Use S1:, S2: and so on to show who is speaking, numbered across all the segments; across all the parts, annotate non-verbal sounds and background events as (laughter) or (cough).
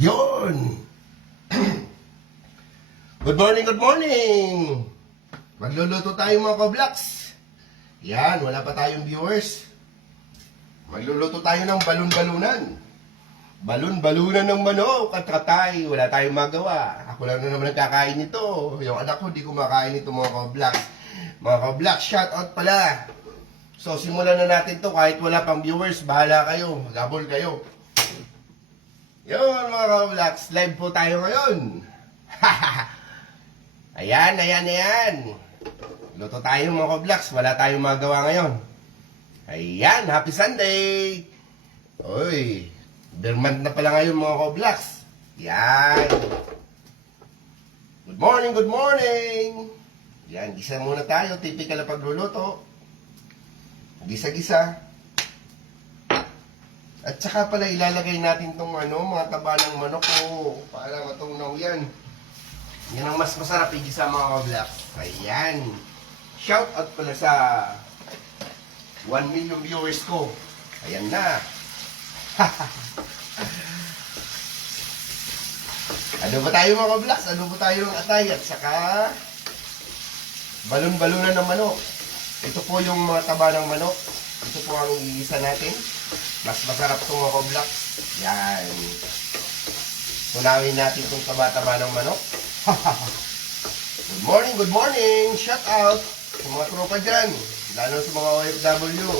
S1: Yun! (clears throat) good morning, good morning! Magluluto tayo mga ka-vlogs. Yan, wala pa tayong viewers. Magluluto tayo ng balon-balunan. Balon-balunan ng manok at katay. Wala tayong magawa. Ako lang na naman nagkakain nito. Yung anak ko, di kumakain nito mga ka-vlogs. Mga ka-vlogs, shout out pala. So, simulan na natin to kahit wala pang viewers. Bahala kayo. Magabol kayo. Yun mga ka-vlogs, live po tayo ngayon. (laughs) ayan, ayan, ayan. Luto tayo mga ka-vlogs, wala tayong magawa ngayon. Ayan, happy Sunday! Uy, Bermand na pala ngayon mga ka-vlogs. Yan. Good morning, good morning! Yan, gisa muna tayo, typical na pagluluto. Gisa-gisa. At saka pala ilalagay natin tong ano, mga taba ng manok ko para matunaw yan. Yan ang mas masarap igisa mga ka-vlogs. Ayan. Shout out pala sa 1 million viewers ko. Ayan na. (laughs) ano ba tayo mga ka-vlogs? Ano ba tayo ng atay? At saka balon-balunan ng manok. Ito po yung mga taba ng manok. Ito po ang iisa natin. Mas masarap itong mga ka-vlogs. Yan. Tunawin natin itong taba-taba ng manok. (laughs) good morning, good morning! Shout out sa mga tropa dyan. Lalo sa mga OFW.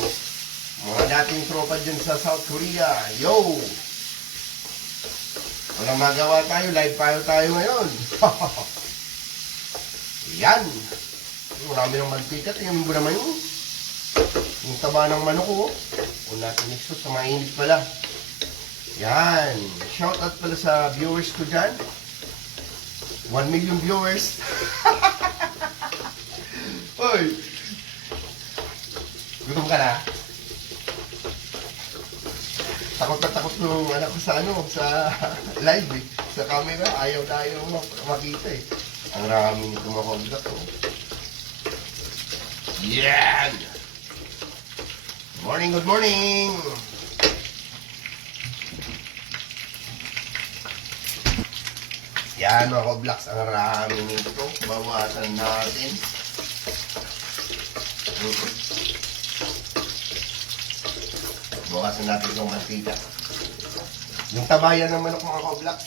S1: Mga dating tropa dyan sa South Korea. Yo! Walang magawa tayo. Live file tayo ngayon. (laughs) Yan. Marami ng mantika. Tingnan mo naman yun. Yung taba ng manok ko. Kung natin mixo sa mainit pala. Yan. Shout out pala sa viewers ko dyan. 1 million viewers. (laughs) Hoy! Gutom ka na? Takot na takot nung anak ko sa ano, sa (laughs) live eh. Sa camera, ayaw na ayaw mak- makita eh. Ang rami nito mga koblat oh. Yan! Good morning, good morning! Yan mga koblaks, ang rami nito. Bawasan natin. Bawasan natin itong mantika. Yung tabayan ng manok mga koblaks.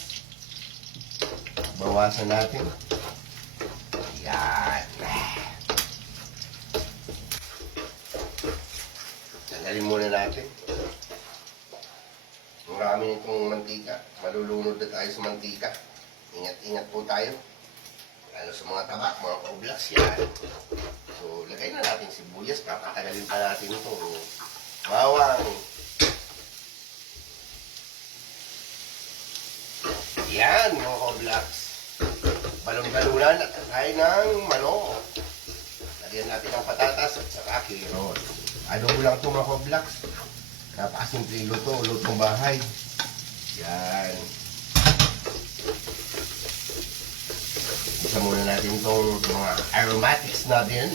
S1: Bawasan natin. Yan. Tanggalin muna natin. Ang rami nitong mantika. Malulunod na tayo sa mantika. Ingat-ingat po tayo. Lalo sa mga tabak, mga kaublas yan. So, lagay na natin sibuyas. Papatagalin pa natin ito. Bawang. Yan, mga kaublas. Balon-balunan at kain ng manok. Lagyan natin ng patatas at saka kirot. Ano lang ito mga kaublas? Napakasimple luto, lutong bahay. Yan. Isa muna natin itong mga aromatics natin.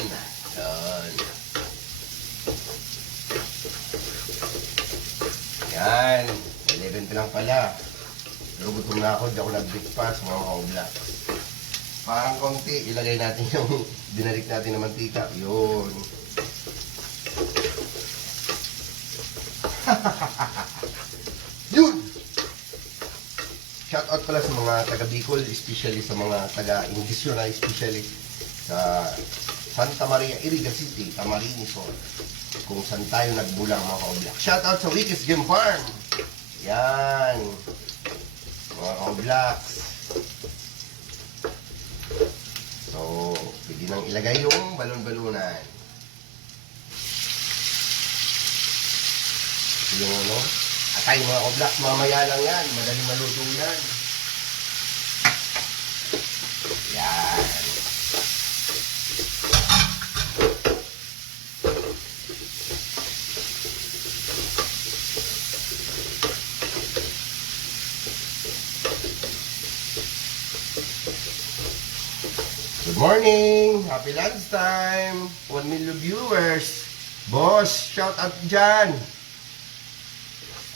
S1: Yan. Yan. 11 pa lang pala. Pero gutom na ako, di ako nag-breakfast, mga kaublas. Parang konti, ilagay natin yung (laughs) binalik natin na mantika. Yun. (laughs) Yun! Shout out pala sa mga taga Bicol, especially sa mga taga Indisyon, especially sa Santa Maria, Iriga City, Camarines Hall. Kung saan tayo nagbulang mga kaublak. Shout out sa Wikis Game Farm. Yan. Mga kaublaks. So, pwede nang ilagay yung balon-balunan. Yung ano, atay mga kaublaks, mamaya lang yan. Madali maluto yan. Yan. Good morning! Happy lunchtime! 1 million viewers! Boss, shout out dyan!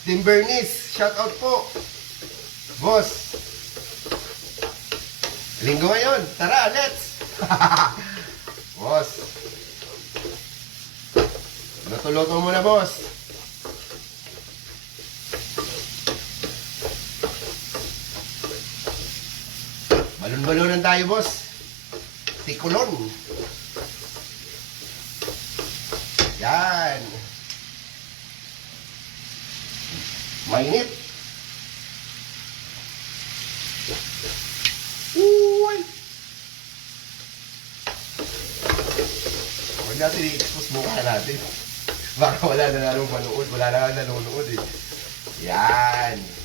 S1: Tim Bernice, shout out po! Boss! Linggo ngayon. Tara, let's! (laughs) boss! Luto-luto muna, boss. Balon-balonan tayo, boss. Tikulon. Yan. Mainit. Uy! Huwag natin i-expose mukha natin. Baka wala na lalong manood. Wala na nanonood eh. Yan.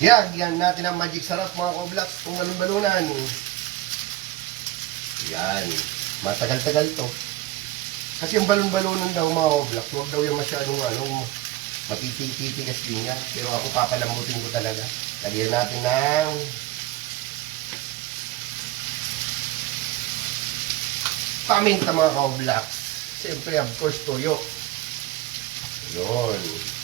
S1: Yan, yan natin ang magic sarap mga koblats kung balon-balunan. Yan. Matagal-tagal to. Kasi yung balon-balunan daw mga koblats, huwag daw yung masyadong ano, matititigas din yan. Pero ako papalambutin ko talaga. Lagyan natin ng paminta mga koblats. Siyempre, of course, toyo. Yun.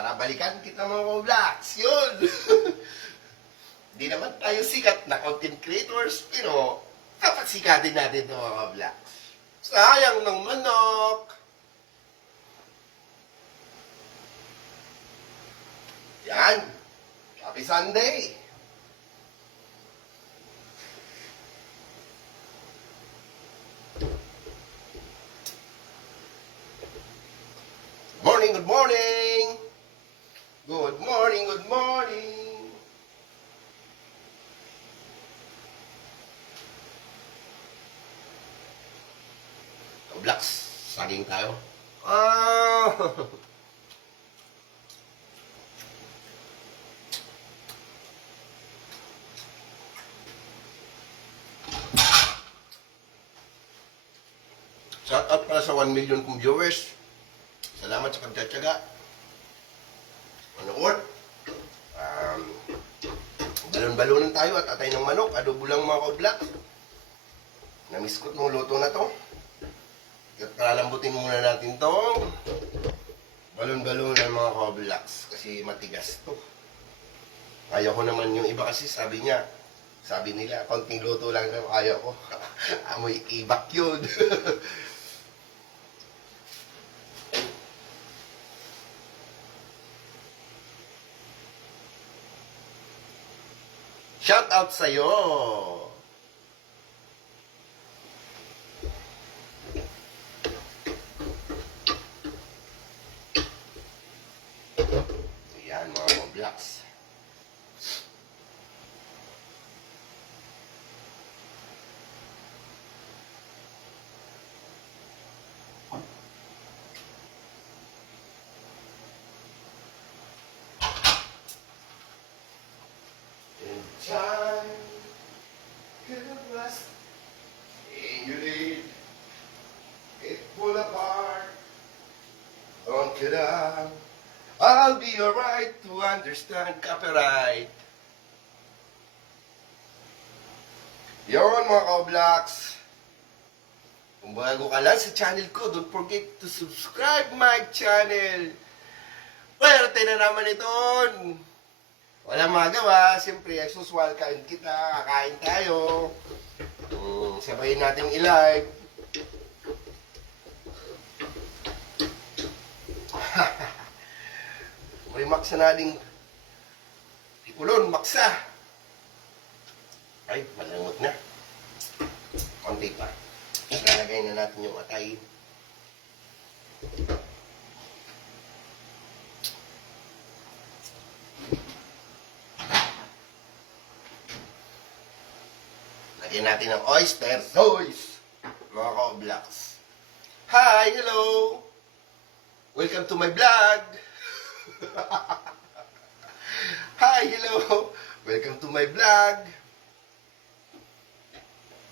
S1: Tara, balikan kita mga blocks. Yun! (laughs) Di naman tayo sikat na content creators, pero dapat sikatin natin itong mga blocks. Sayang ng manok! Yan. Happy Sunday. Morning, good morning. Good morning. Blacks, saging tayo. Ah! (laughs) Shout out pala sa 1 million kong viewers. Salamat sa pagtsatsaga. Manood. Um, balon-balonan tayo at atay ng manok. Adobo lang mga kablak. Namiss ko itong luto na to. At palalambutin muna natin tong balon-balonan mga kablaks. Kasi matigas to. Ayaw ko naman yung iba kasi sabi niya, sabi nila, konting luto lang daw, ayaw ko. (laughs) Amoy ibak yun. (laughs) Shout out sa'yo! On could I? I'll be alright to understand copyright. Yon mga ka-blocks. Kung bago ka lang sa channel ko, don't forget to subscribe my channel. Pwerte na naman iton. Walang magawa. Siyempre, as usual, kain kita, kakain tayo. Mm, sabayin natin i-live. (laughs) May maksa na ding tipulon, maksa. Ay, malangot na. Konti pa. Ilalagay na natin yung atay. Lagyan natin ng oyster sauce, mga ka-blocks. Hi! Hello! Welcome to my vlog! (laughs) Hi! Hello! Welcome to my vlog!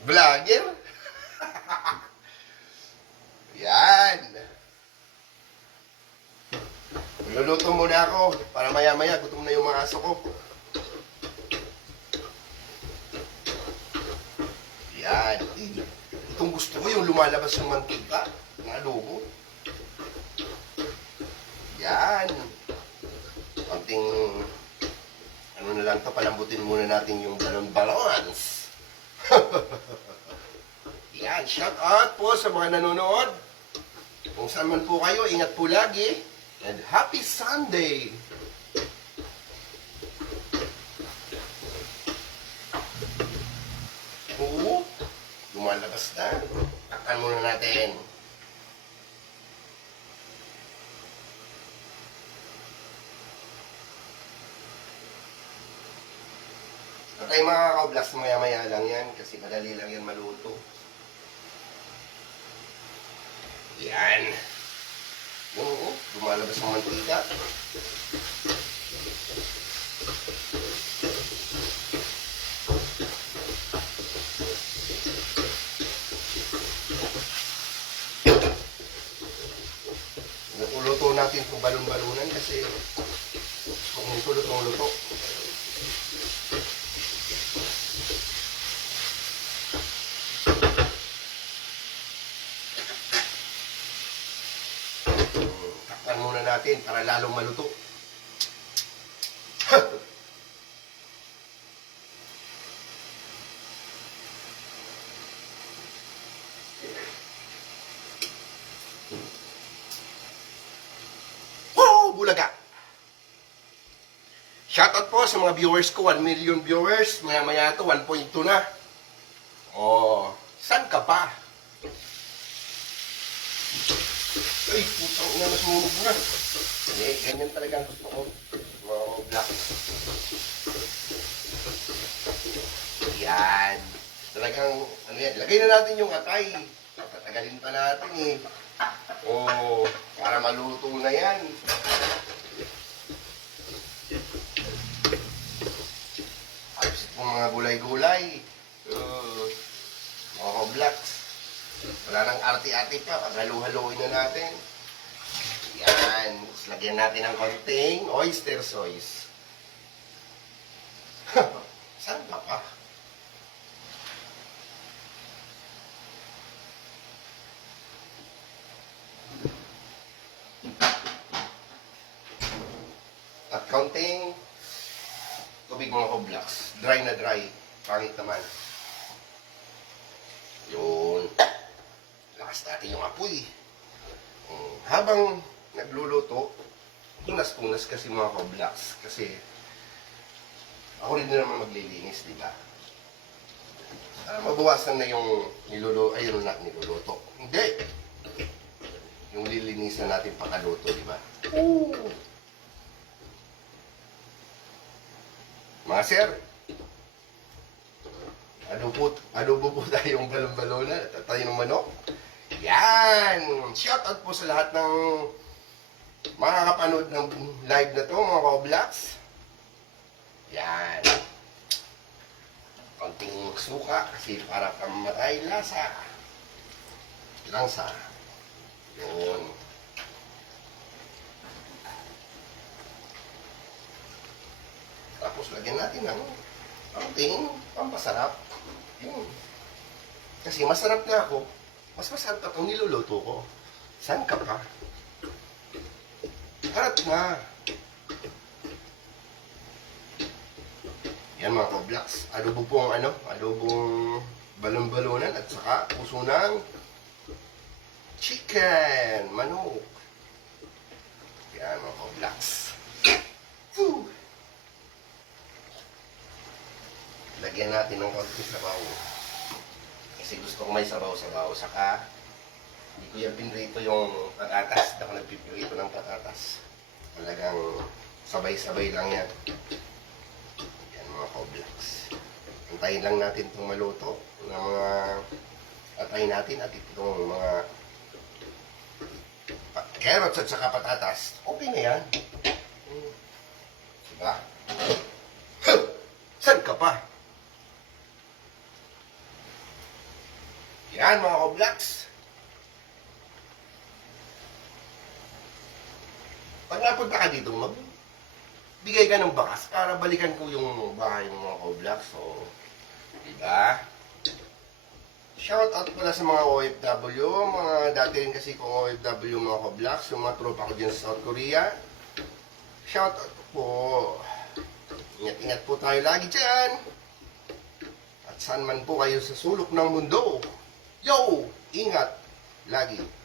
S1: Vlogger? (laughs) Yan! Luluto muna ako para maya-maya gutom na yung mga aso ko. Yan. Itong gusto ko yung lumalabas yung mantika ng adobo. Yan. Konting ano na lang to, palambutin muna natin yung balon-balons. (laughs) Yan, shout out po sa mga nanonood. Kung saan man po kayo, ingat po lagi. And happy Sunday! Oo, lumalabas na. Takpan muna natin. Okay mga ka-blast, maya-maya lang yan kasi madali lang yan maluto. Yan. Oo, lumalabas ang mantika. Luto natin itong balon-balunan kasi kung ito lutong-luto. Takpan muna natin para lalong maluto. Woo! (laughs) Bulaga! Shoutout po sa mga viewers ko, 1 million viewers. Maya-maya to, 1.2 na. Oh, saan ka pa? Ay, putang ina, nasunog na. Eh, ganyan talaga gusto ko. Mga black. Yan. Talagang, ano yan, lagay na natin yung atay. Tatagalin pa natin eh. Oh, para maluto na yan. Ayos itong mga gulay-gulay. Uh, mga blacks. Wala nang arte-arte pa. Paghalu-haluin na natin. Lagyan natin ng konting oyster sauce. Saan ka pa? At konting tubig mga koblaks. Dry na dry. Pangit naman. Yun. Lakas natin yung apoy. Mm, habang nagluluto, kasi mga koblaks. Kasi ako rin din naman maglilinis, di ba? Para mabawasan na yung niluluto, ayun na, niluluto. Hindi. Yung lilinisan natin pakaluto, di ba? Oo. Mga sir, adobo, adobo po (laughs) tayong balon-balonan at tayo ng manok. Yan! Shout out po sa lahat ng makakapanood ng live na to, mga ka-blacks. Yan. Konting suka kasi para pamatay lasa. Langsa. Yun. Tapos lagyan natin ng konting pampasarap. Yun. Kasi masarap na ako. Mas masarap na itong niluluto ko. Saan ka pa? Harap nga. Yan mga koblaks. Adobo pong ano, adobong balon-balonan at saka puso ng chicken, manok. Yan mga koblaks. Lagyan natin ng konti sabaw. Kasi gusto ko may sabaw-sabaw. Saka, yan pinrito yung patatas. Hindi ako nagpipirito ng patatas. Talagang sabay-sabay lang yan. Yan mga koblaks. Antayin lang natin itong maluto ng mga atay natin at itong mga carrots at saka patatas. Okay na yan. Diba? (clears throat) Saan ka pa? Yan mga koblaks. Pag napunta ka dito, mag ka ng bakas para balikan ko yung bahay ng mga koblaks. So, diba? Shout out pala sa mga OFW, mga dati rin kasi kong OFW mga koblaks, yung mga tropa ko dyan sa South Korea. Shout out po. Ingat-ingat po tayo lagi dyan. At saan man po kayo sa sulok ng mundo. Yo! Ingat! Lagi.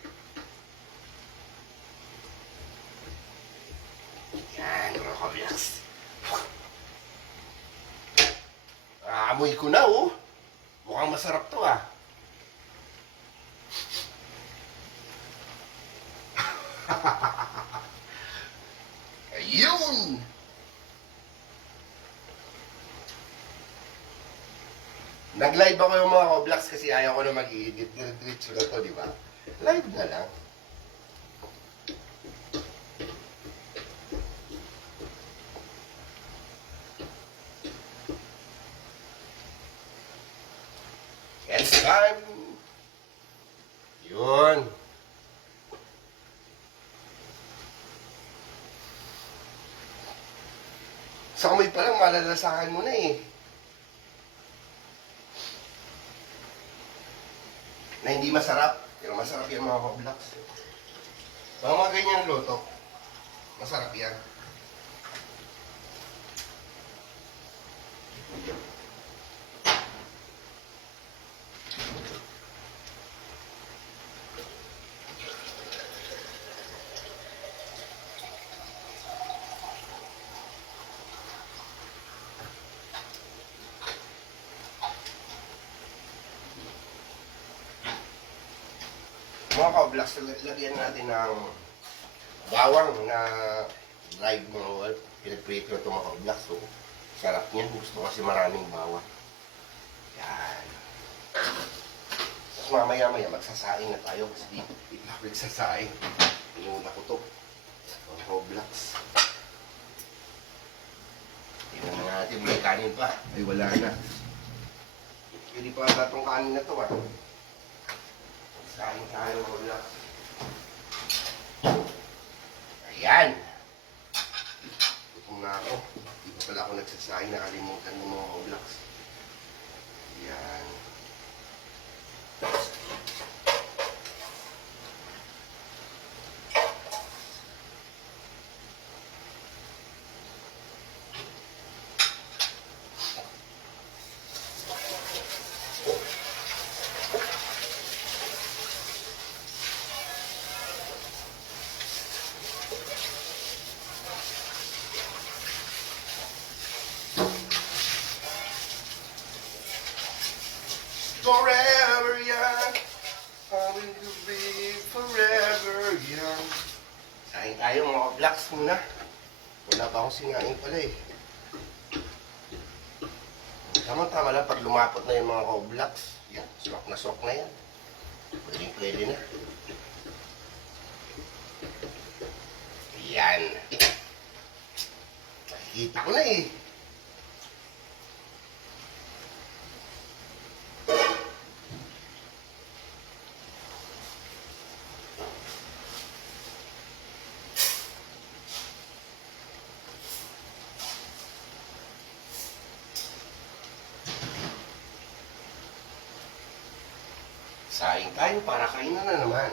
S1: Amoy ko na, oh. Mukhang masarap to, ah. (laughs) Ayun! Nag-live ako yung mga vlogs kasi ayaw ko na mag-edit. Diretso na to, di ba? Live na lang. It's time! Yun. Sa amoy pa lang, malalasahan mo na eh. Na hindi masarap. Pero masarap yan mga. Mga mga ganyan luto. Masarap yan. Mga ka-blocks, lagyan natin ng bawang na dried mga wal. Pinag-prito na itong mga ka-blocks. So, sarap niyan. Gusto ko kasi maraming bawang. Yan. Tapos mamaya-maya magsasaing na tayo kasi di. Inuuna ko to. Mga ka-blocks. Tingnan na natin, may kanin pa. Ay, wala na. Pwede pa ata itong kanin na to ah. Kain tayo wala. Ayan. Gutom na ako. Hindi pa pala ako nagsasahin. Nakalimutan ng mga oblaks. Ayan. Forever young. I will be forever young. Kain tayo mga oblaks muna. Wala pa akong sinain pala eh. Tama-tama lang pag lumapot na yung mga ka-oblaks. Yan, swak na swak na yan. Pwede pwede na. Yan. Nakikita ko na eh. Saing tayo para kainan na naman.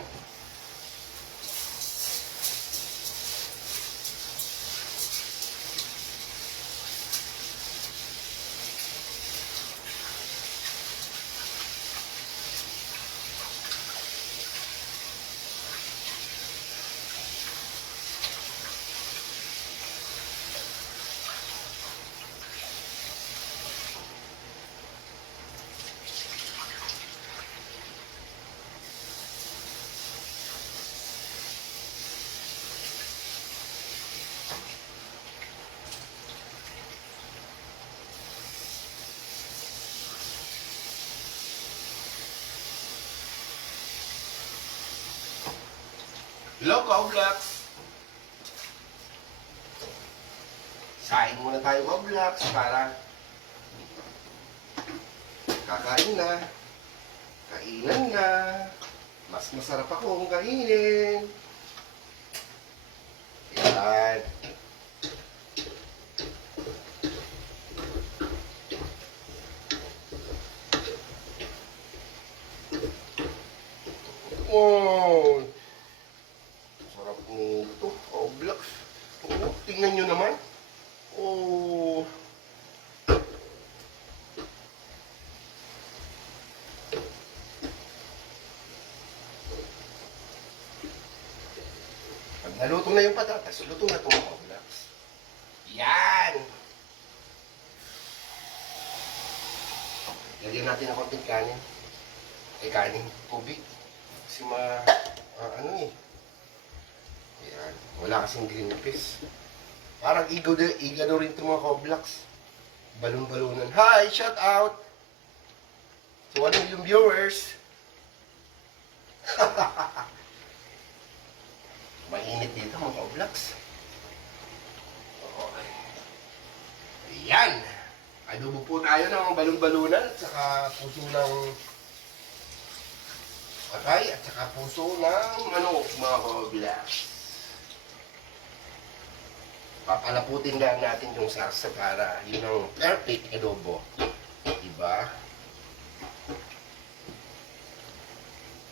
S1: Hello, Coblax! Sain muna tayo, Coblax, para kakain na. Kainan na. Mas masarap ako kung kainin. Yan. Wow! Sarap nito. Oh, blocks. Oh, tingnan nyo naman. Oh. Pag naluto na yung patatas, luto na itong blocks. Yan! Lagyan natin ng konting kanin. Ay, kanin, tubig. Kasi ma... ah, ano eh. Ayan. Wala kasing green peas. Parang igo de, igano rin itong mga Coblax. Balon-balunan. Hi! Shout out! To one million viewers. Mainit (laughs) dito mga. Okay. Ayan! Adobo po tayo ng balon-balunan at saka puso ng patay at saka puso ng manok mga Coblax. Papalaputin lang natin yung sarsa para yun ang perfect adobo. Diba?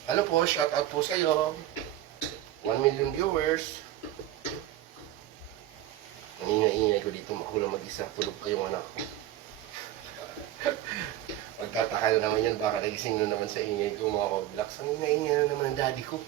S1: Ano po, shout out po sa'yo. 1 million viewers. Ang ingay-ingay ko dito, makulang mag-isa. Tulog pa yung anak ko. (laughs) Magtataka na naman yan, baka nagising na naman sa ingay ko mga koblaks. Ang ingay-ingay na naman ang daddy ko.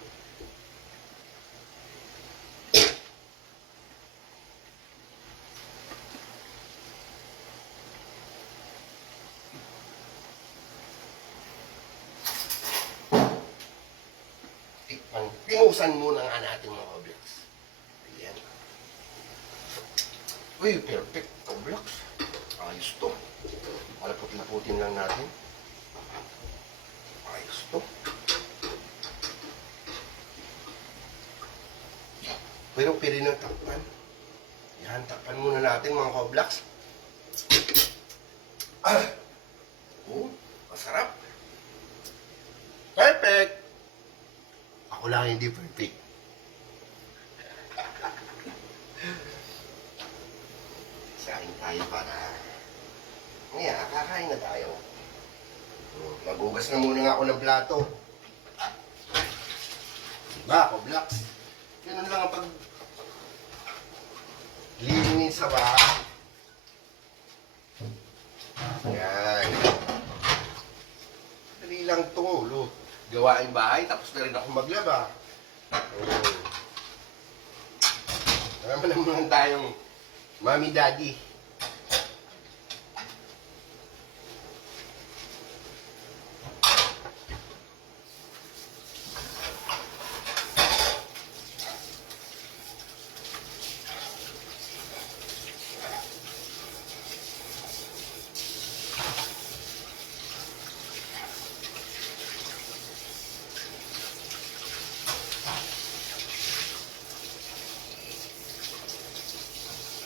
S1: Timusan muna nga natin mga koblaks. Ayan. Uy, perfect koblaks. Ayos to. Malapot-laputin lang natin. Ayos to. Pero pwede nang takpan. Yan, takpan muna natin mga koblaks. Ah! Oh, masarap. Perfect! Ako lang hindi perfect. Sain tayo para... Ngayon, kakain na tayo. Magugas na muna nga ako ng plato. Diba ako, Blacks? Ganun lang ang pag... Linisin sa bahay. Yan. Dali lang to, lo. Gawain bahay, tapos na rin ako maglaba. Oh. Naman naman tayong mami daddy.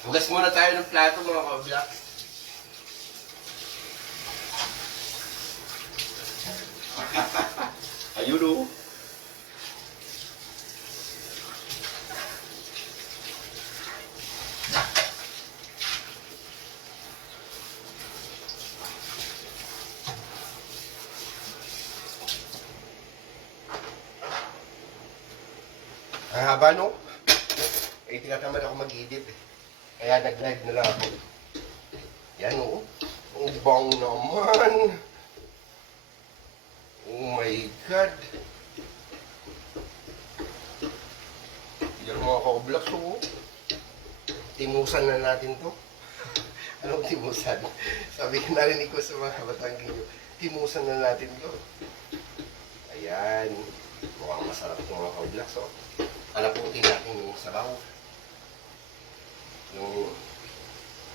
S1: Hugas muna tayo ng plato mga kablak. Ayun o. Ang haba no? Eh, tinatamad ako mag-edit eh. Kaya nag-live na lang ako. Yan oo. Ang bang naman. Oh my God. Yan mga ka-vlogs oo. Timusan na natin to. (laughs) Anong timusan? Sabi ko narinig ko sa mga Batanggino. Timusan na natin to. Ayan. Mukhang masarap itong mga ka-vlogs oh. Alaputin natin yung sabaw yung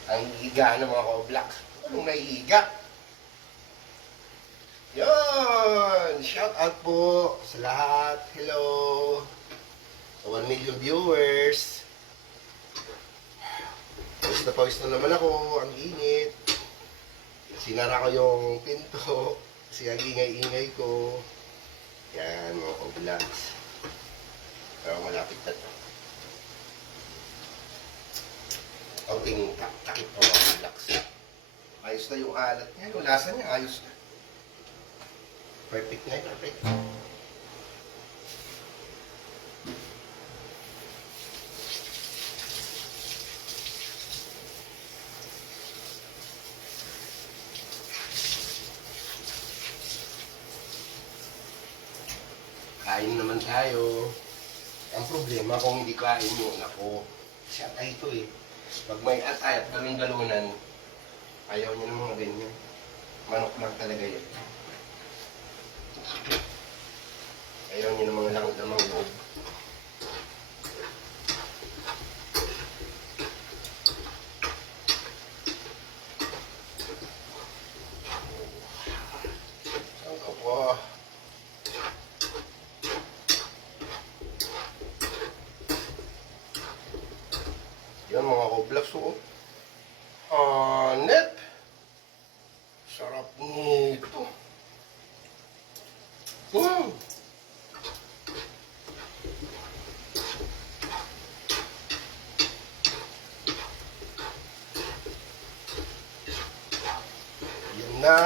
S1: ang higa ng mga ka-black. Anong naihiga? Yun! Shout out po sa lahat. Hello! 1 million viewers. Pawis na pawis na naman ako. Ang init. Sinara ko yung pinto. Kasi ang ingay-ingay ko. Yan, mga ka-vlogs. Pero malapit na to. Kaunting tak takip po mga ka-vlogs. Ayos na yung alat niya. Yung lasa niya, ayos na. Perfect na, perfect. Kain naman tayo. Problema kung hindi kain mo, nako, si atay ito eh. Pag may atay at kaming galunan, ayaw niya ng mga ganyan. Manok lang talaga yun. Ayaw niya ng mga langit ng mga loob. Saan ka pa? Yan mga koblaks oh. Hanep. Sarap nito. Mm. Yun na.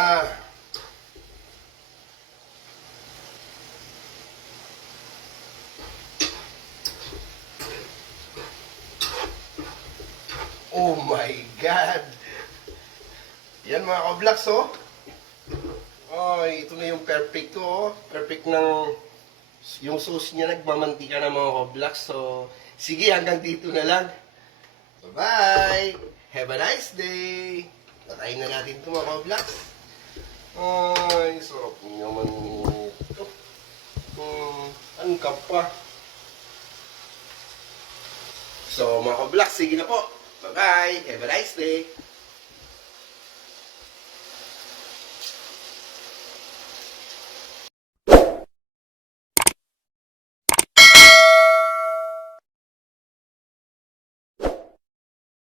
S1: Oh my God! Yan mga ka-vlogs, oh. Ay, ito na yung perfect ko, oh. Perfect ng yung sauce niya nagmamantika ng mga ka-vlogs. So, sige, hanggang dito na lang. Bye-bye! Have a nice day! Patayin na natin ito mga ka-vlogs. Ay, sarap naman ito. Hmm, ano ka pa? So, mga ka-vlogs, sige na po. Bye-bye! Have a nice day!